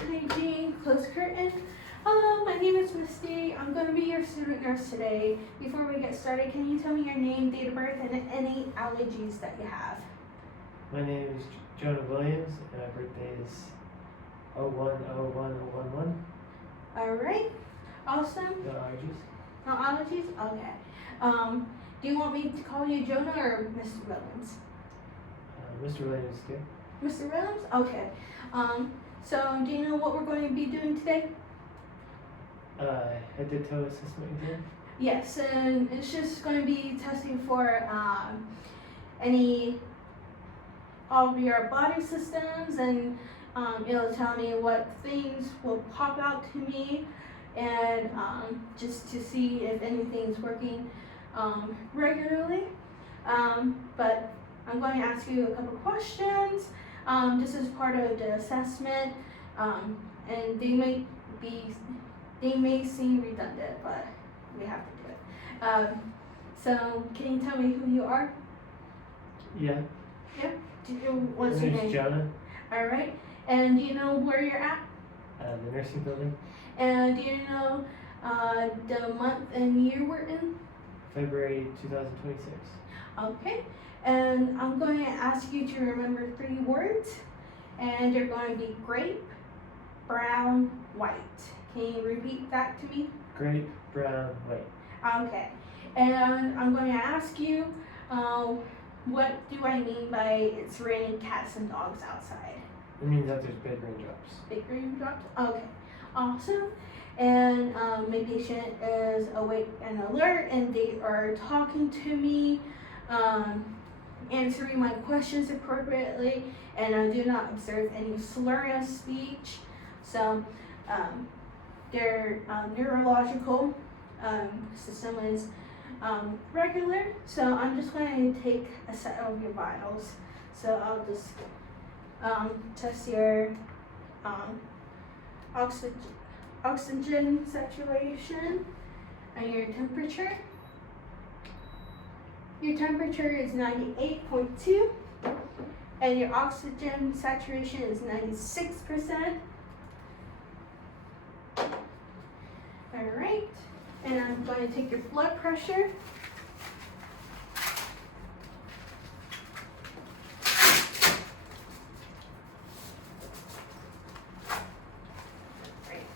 hygiene, close curtain. Hello, my name is Misty. I'm going to be your student nurse today. Before we get started, can you tell me your name, date of birth, and any allergies that you have? My name is Jonah Williams, and my birthday is 01/01/011. Alright, awesome. No allergies. No allergies? Okay. Do you want me to call you Jonah or Mr. Williams? Mr. Williams is good. Mr. Williams? Okay. So do you know what we're going to be doing today? Head to toe assessment exam. Yes, and it's just going to be testing for any of your body systems, and it'll tell me what things will pop out to me, and just to see if anything's working regularly. But I'm going to ask you a couple questions. This is part of the assessment, and they may seem redundant, but we have to do it. So can you tell me who you are? Yeah. What's My your name is name? Jonah. All right. And do you know where you're at? The nursing building. And do you know the month and year we're in? February 2026. Okay. And I'm going to ask you to remember 3 words, and they're going to be grape, brown, white. Can you repeat that to me? Grape, brown, white. Okay. And I'm going to ask you, what do I mean by it's raining cats and dogs outside? It means that there's big raindrops. Big raindrops? Okay. Awesome. And my patient is awake and alert, and they are talking to me, answering my questions appropriately, and I do not observe any slur of speech. So their neurological system is regular. So I'm just going to take a set of your vitals. So I'll just test your oxygen saturation and your temperature. Your temperature is 98.2, and your oxygen saturation is 96%. All right, and I'm going to take your blood pressure. Right.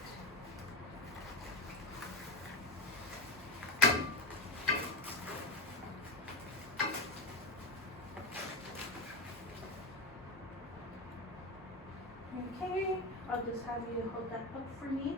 Okay, I'll just have you hold that up for me.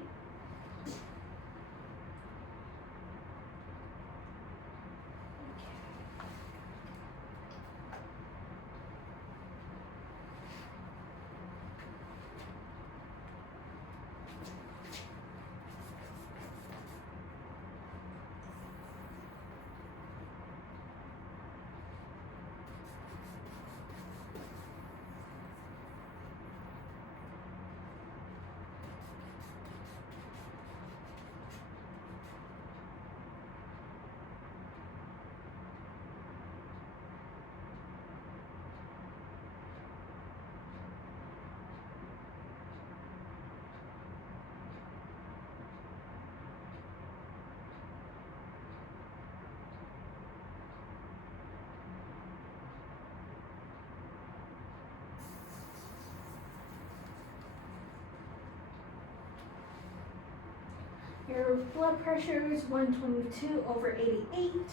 Your blood pressure is 122/88.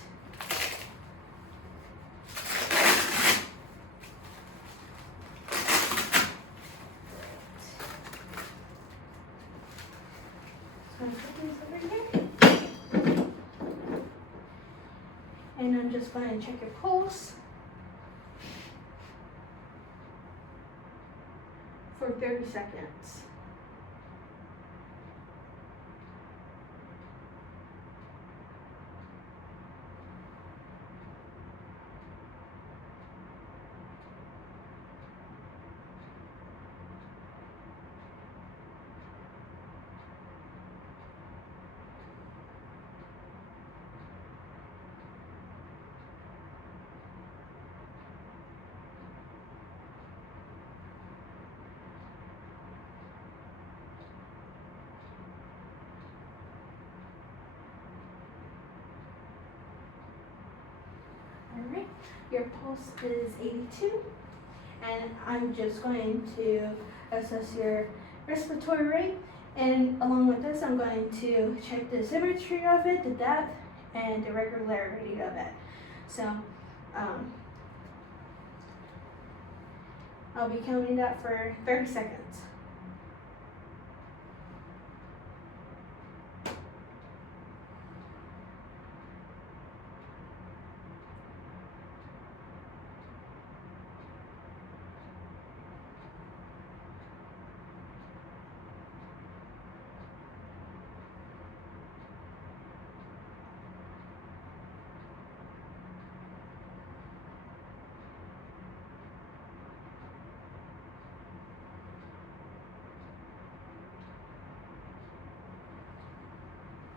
So I'm put these over here. And I'm just going to check your pulse for 30 seconds. Your pulse is 82. And I'm just going to assess your respiratory rate. And along with this, I'm going to check the symmetry of it, the depth, and the regularity of it. So I'll be counting that for 30 seconds.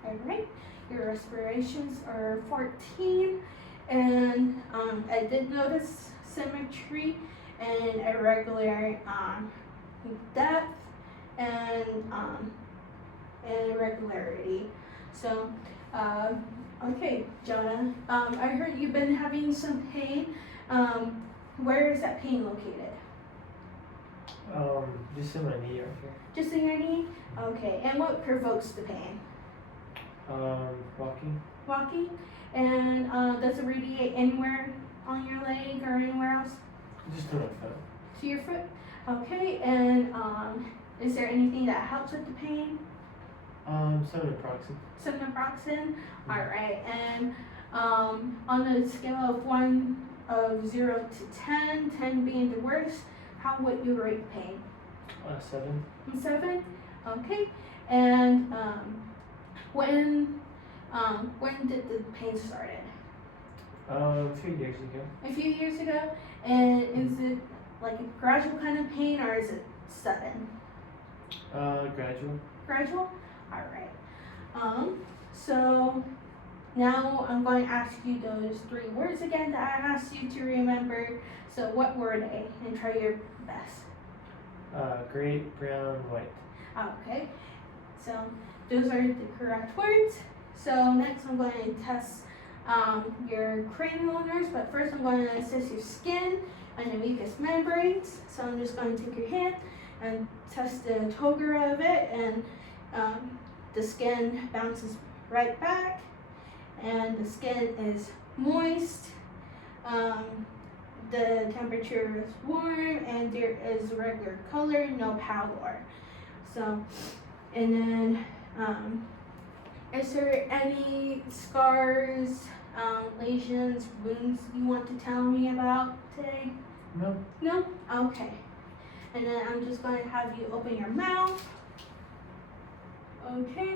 Alright, your respirations are 14, and I did notice symmetry and irregular depth and irregularity. So, okay, Jonah, I heard you've been having some pain. Where is that pain located? Just in my knee right here. Just in your knee? Okay, and what provokes the pain? Walking. Walking? And does it radiate anywhere on your leg or anywhere else? Just to my foot. To your foot? Okay, and is there anything that helps with the pain? Some naproxen. Some naproxen? Alright, and on a scale of 0 to 10, 10 being the worst, how would you rate pain? 7. 7? Okay, and when did the pain started? A few years ago. A few years ago? And is it like a gradual kind of pain or is it sudden? Gradual. Gradual? Alright. So now I'm going to ask you those 3 words again that I asked you to remember. So what were they? And try your best. Gray, brown, white. Okay. So those are the correct words. So next I'm going to test your cranial nerves, but first I'm going to assess your skin and the mucous membranes. So I'm just going to take your hand and test the toga of it, and the skin bounces right back, and the skin is moist. The temperature is warm, and there is regular color, no pallor. So, and then is there any scars, lesions, wounds you want to tell me about today? No. No? Okay. And then I'm just going to have you open your mouth. Okay.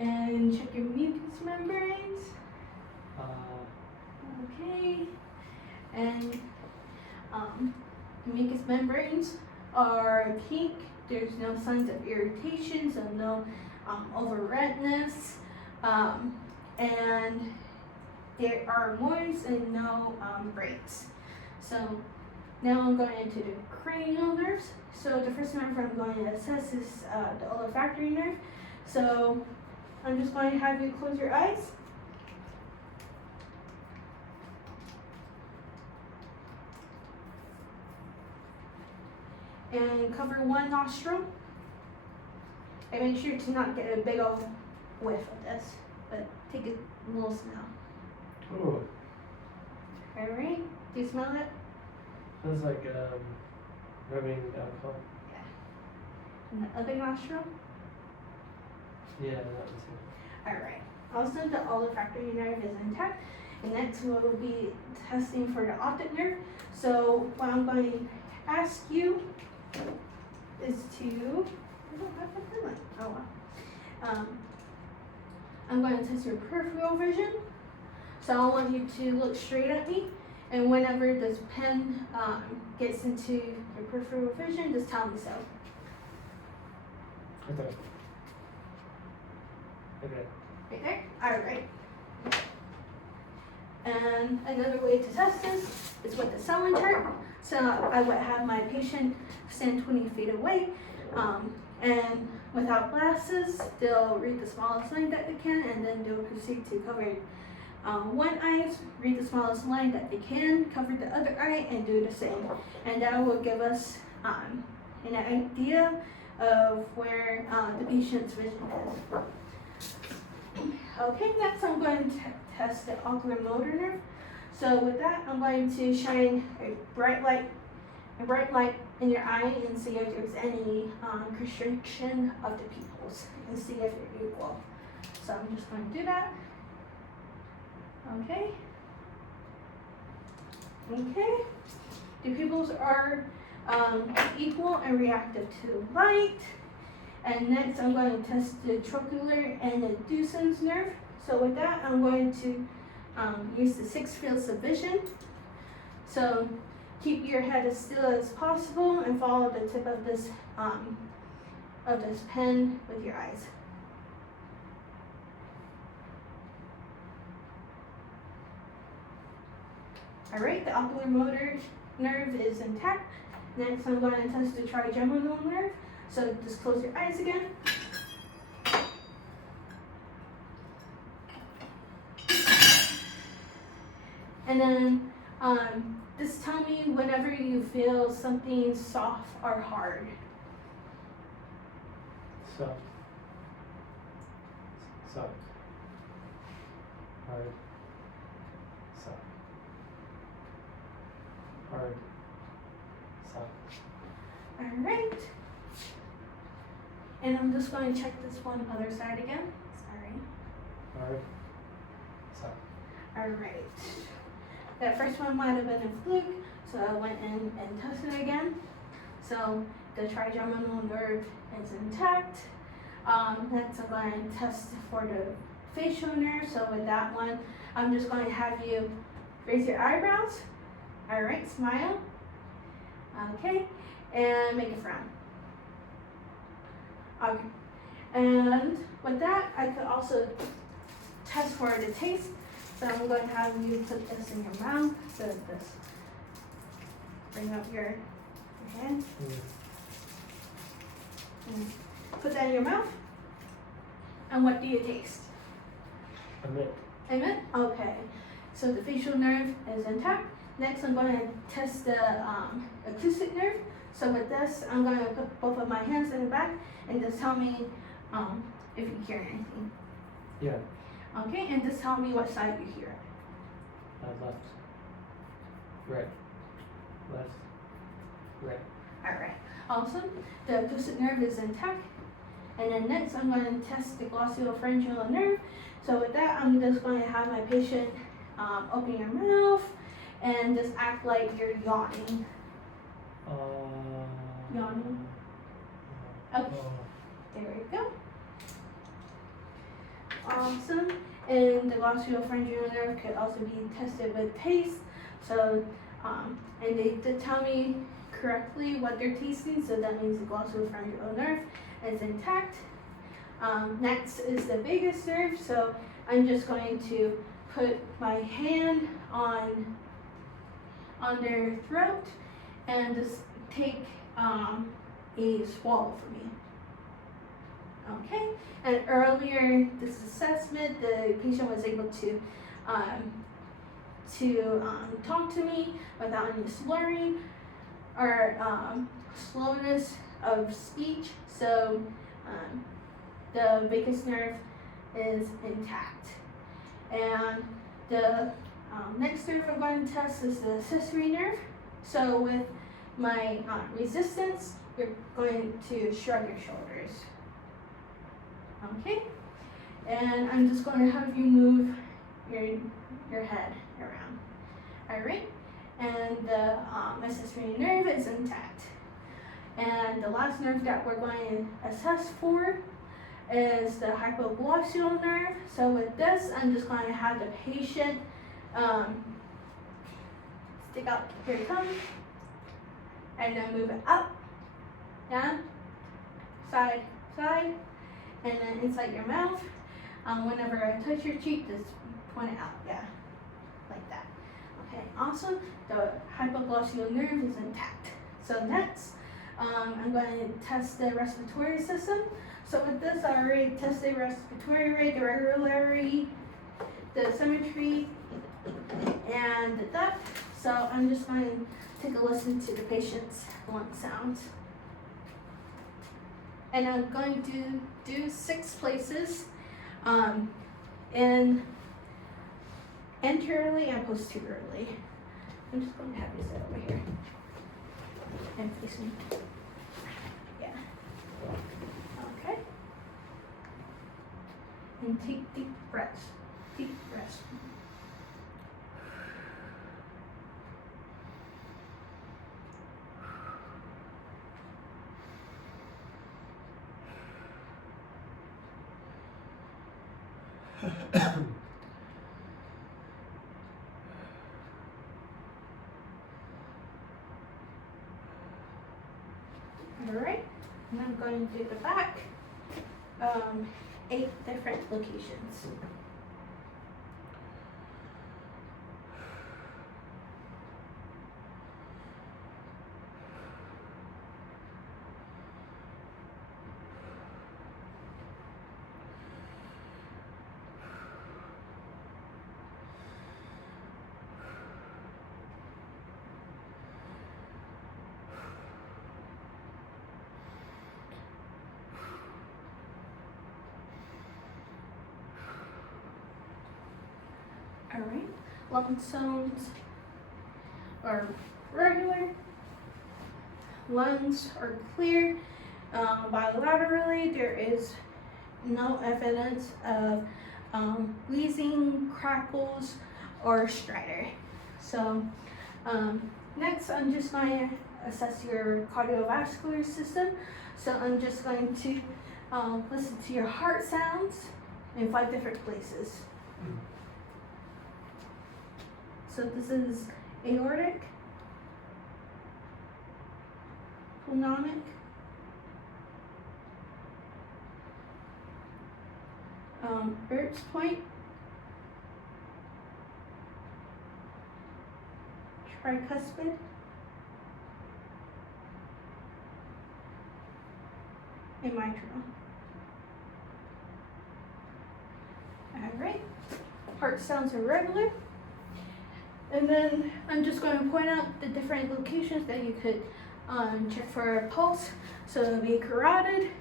And check your mucous membranes. Okay. And the mucous membranes are pink. There's no signs of irritation, so no over redness. And they are moist and no breaks. So now I'm going into the cranial nerves. So the first nerve I'm going to assess is the olfactory nerve. So I'm just going to have you close your eyes. And cover one nostril. And make sure to not get a big old whiff of this, but take a little smell. Ooh. Alright, do you smell it? Smells like rubbing alcohol. And the other nostril? Yeah, that one too. Alright, also the olfactory nerve is intact. And next we'll be testing for the optic nerve. So what I'm going to ask you is to, I don't have the pen light. Oh wow. I'm going to test your peripheral vision. So I want you to look straight at me, and whenever this pen gets into your peripheral vision, just tell me so. Okay. Okay. Right there? Alright. And another way to test this is with the Selwyn chart. So I would have my patient stand 20 feet away, and without glasses, they'll read the smallest line that they can, and then they'll proceed to cover one eye, read the smallest line that they can, cover the other eye, and do the same. And that will give us an idea of where the patient's vision is. Okay, next I'm going to test the ocular motor nerve. So with that, I'm going to shine a bright light in your eye and see if there's any constriction of the pupils and see if they're equal. So I'm just going to do that. Okay. Okay. The pupils are equal and reactive to light. And next I'm going to test the trochlear and the Dussen's nerve. So with that, I'm going to use the 6 fields of vision. So keep your head as still as possible and follow the tip of this pen with your eyes. Alright, the ocular motor nerve is intact. Next, I'm going to test the trigeminal nerve. So just close your eyes again. And then just tell me whenever you feel something soft or hard. Soft. Soft. Hard. Soft. Hard. Soft. Alright. And I'm just going to check this one other side again. Sorry. Hard. Soft. Alright. That first one might have been a fluke, so I went in and tested again. So the trigeminal nerve is intact. Next I'm going to test for the facial nerve. So with that one, I'm just going to have you raise your eyebrows. Alright, smile. Okay, and make a frown. Okay, and with that, I could also test for the taste. So I'm going to have you put this in your mouth. So this. Bring up your hand. And put that in your mouth. And what do you taste? A mint. A mint? Okay. So the facial nerve is intact. Next, I'm going to test the acoustic nerve. So with this, I'm going to put both of my hands in the back and just tell me if you hear anything. Yeah. Okay, and just tell me what side you hear. Left. Right. Left. Right. Alright, awesome. The acoustic nerve is intact. And then next, I'm going to test the glossopharyngeal nerve. So with that, I'm just going to have my patient open your mouth and just act like you're yawning. Yawning. Okay, there we go. Awesome. And the glossopharyngeal nerve could also be tested with taste. So, and they did tell me correctly what they're tasting, so that means the glossopharyngeal nerve is intact. Next is the vagus nerve. So I'm just going to put my hand on their throat and just take a swallow for me. Okay, and earlier this assessment, the patient was able to talk to me without any slurring or slowness of speech. So the vagus nerve is intact. And the next nerve I'm going to test is the accessory nerve. So with my resistance, you're going to shrug your shoulders. Okay, and I'm just going to have you move your head around. Alright, and the accessory nerve is intact. And the last nerve that we're going to assess for is the hypoglossal nerve. So with this, I'm just going to have the patient stick out your tongue and then move it up, down, side, side, and then inside your mouth. Whenever I touch your cheek, just point it out, yeah, like that. Okay, awesome. The hypoglossal nerve is intact. So next, I'm going to test the respiratory system. So with this, I already tested respiratory rate, the regularity, the symmetry and the depth. So I'm just going to take a listen to the patient's lung sounds. And I'm going to do 6 places in anteriorly and posteriorly. I'm just going to have you sit over here and face me. Yeah. Okay. And take deep breaths. Deep breaths. Alright, and I'm going to the back, 8 different locations. Alright, lung sounds are regular, lungs are clear. Bilaterally, there is no evidence of wheezing, crackles, or stridor. So next I'm just going to assess your cardiovascular system. So I'm just going to listen to your heart sounds in 5 different places. So this is aortic, pulmonic, Bird's point, tricuspid, and mitral. Alright, heart sounds are regular. And then I'm just going to point out the different locations that you could check for a pulse. So it'll be carotid,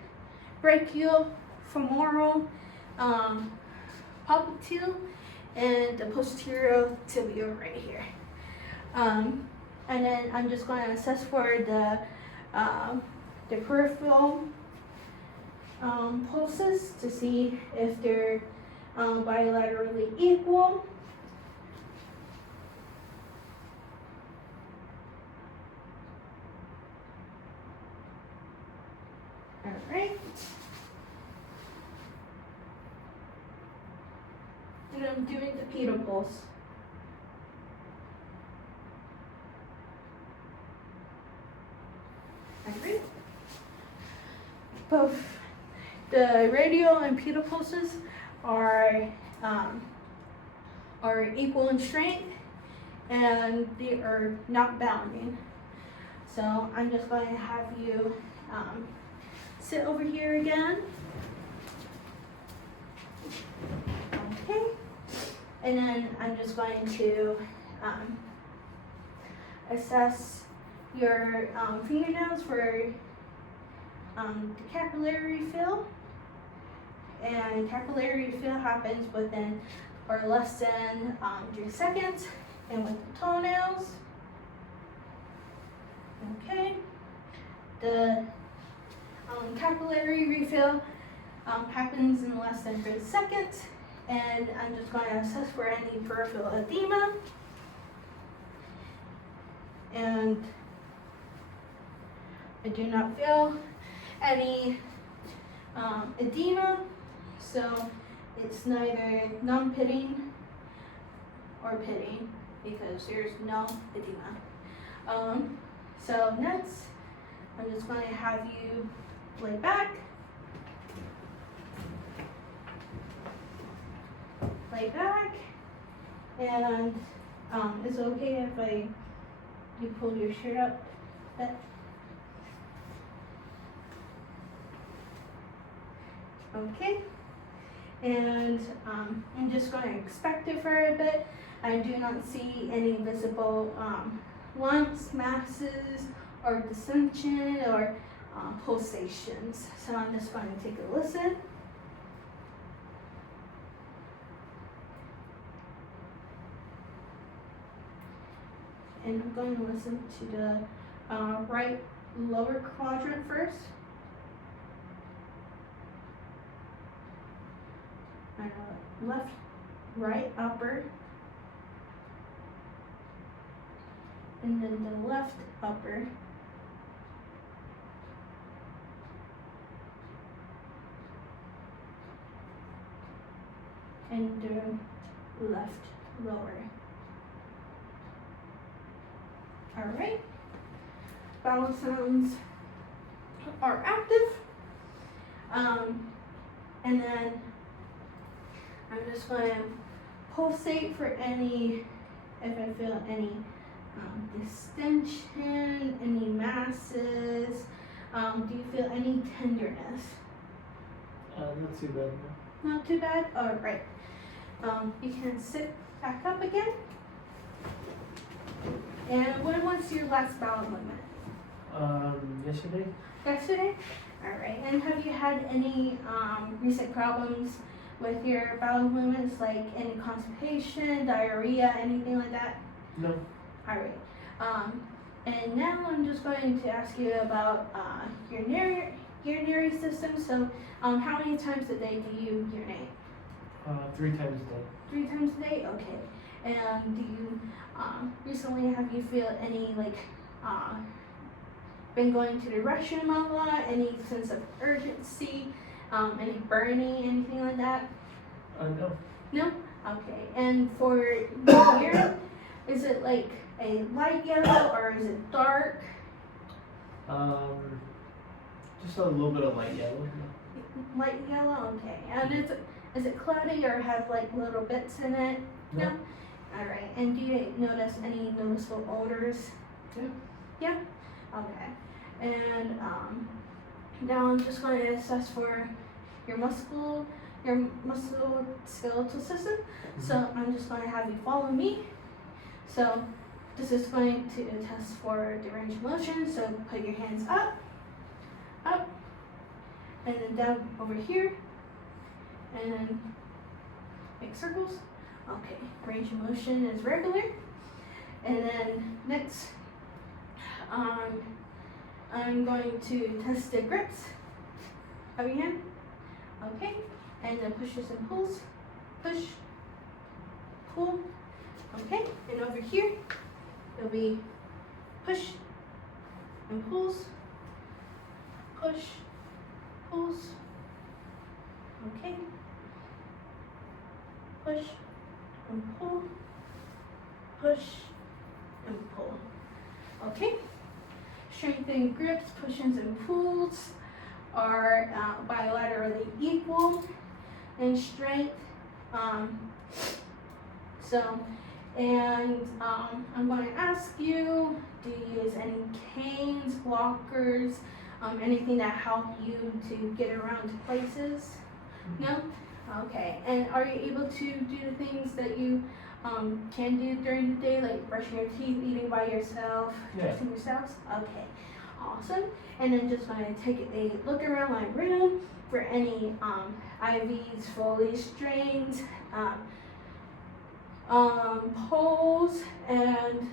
brachial, femoral, popliteal, and the posterior tibial right here. And then I'm just going to assess for the peripheral pulses to see if they're bilaterally equal. Alright. And I'm doing the pedal pulse. Alright. Both the radial and pedal pulses are equal in strength and they are not bounding. So I'm just going to have you sit over here again. Okay. And then I'm just going to assess your fingernails for the capillary fill. And capillary fill happens within or less than 3 seconds. And with the toenails, okay, the capillary refill happens in less than 3 seconds, and I'm just going to assess for any peripheral edema. And I do not feel any edema, so it's neither non-pitting or pitting because there's no edema. So next, I'm just going to have you lay back. Lay back. And is it okay if you pull your shirt up a bit? Okay. and I'm just going to expect it for a bit. I do not see any visible lumps, masses, or dissension or pulsations. So I'm just going to take a listen. And I'm going to listen to the right lower quadrant first. Left, right upper, and then the left upper, and the left lower. Alright, bowel sounds are active, and then I'm just going to pulsate for any, if I feel any distension, any masses. Do you feel any tenderness? Not too bad. Not too bad? Alright. You can sit back up again. And when was your last bowel movement? Yesterday? Yesterday? Alright. And have you had any recent problems with your bowel movements, like any constipation, diarrhea, anything like that? No. Alright. And now I'm just going to ask you about your urinary system. So, how many times a day do you urinate? 3 times a day. 3 times a day? Okay. And do you recently have you feel any been going to the restroom a lot? Any sense of urgency? Any burning? Anything like that? No. No? Okay. And for your urine, is it like a light yellow or is it dark? Just a little bit of light yellow. Light yellow? Okay. And is it cloudy or have like little bits in it? No. Alright. And do you notice any noticeable odors? Yeah. Yeah? Okay. And now I'm just going to assess for your musculoskeletal system. So I'm just going to have you follow me. So this is going to test for the range of motion. So put your hands up, up, and then down over here, and then make circles. Okay, range of motion is regular. And then next, I'm going to test the grips of your hand. Okay, and then pushes and pulls, push, pull. Okay, and over here, it'll be push and pulls, push, pulls. Okay, push and pull, push and pull. Okay, strengthen grips, push-ins and pulls are bilaterally equal in strength. I'm going to ask you, do you use any canes, walkers, anything that help you to get around places? No? Okay. And are you able to do the things that you can do during the day, like brushing your teeth, eating by yourself, dressing yourselves? Okay. Awesome. And then just going to take a look around my room for any IVs, Foley strings, poles, and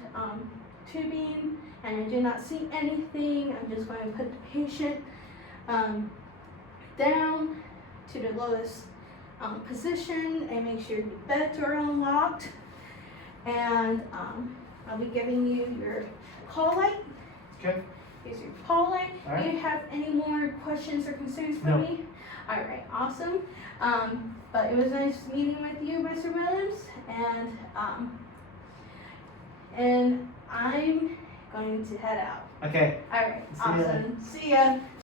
tubing. And I do not see anything. I'm just going to put the patient down to the lowest position and make sure the beds are unlocked. And I'll be giving you your call light. Okay. Here's your call light. All right. Do you have any more questions or concerns for No. me? All right, awesome. But it was nice meeting with you, Mr. Williams, and I'm going to head out. Okay. All right, See ya. awesome. See ya.